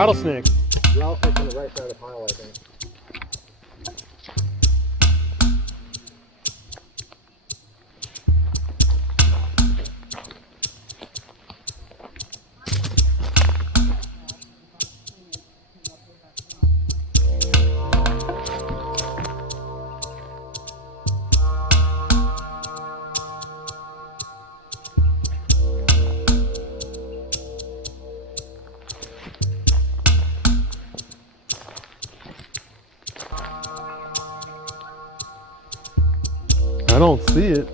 Rattlesnake. Rattlesnake's on the right side of the pile, I think. I don't see it.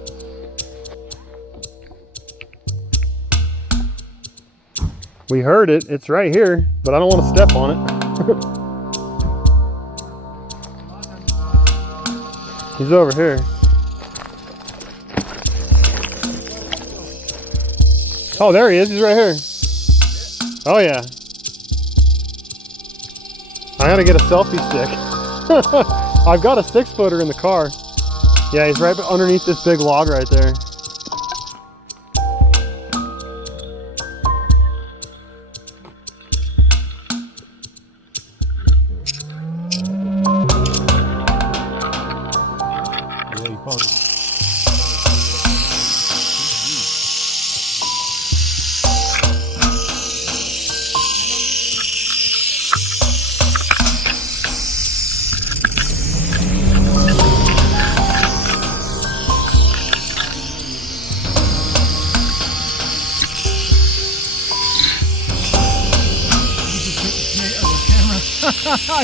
We heard it. It's right here, but I don't want to step on it. He's over here. Oh, there he is. He's right here. Oh, yeah. I gotta get a selfie stick. I've got a 6-footer in the car. Yeah, he's right underneath this big log right there.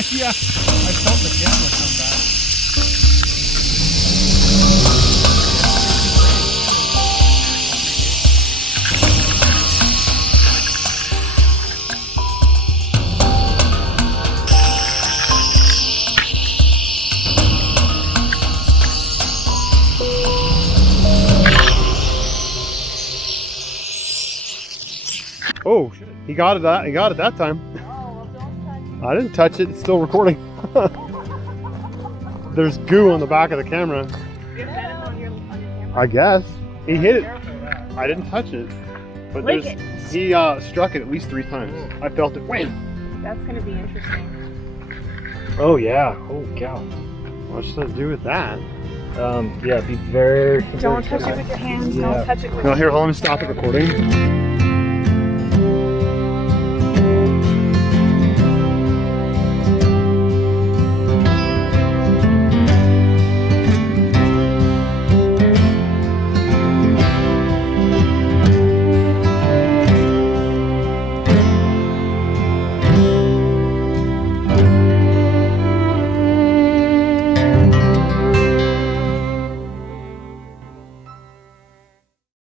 Yeah, I felt the camera come back. Oh, he got it that time. I didn't touch it, it's still recording. There's goo on the back of the camera. I guess. He hit it. I didn't touch it. But he struck it at least 3 times. I felt it. Wham! That's going to be interesting. Oh yeah. Oh cow. What's to do with that? Yeah, be very... Don't touch it with your hands. Yeah. Don't touch it with No, here, hold on, stop it recording.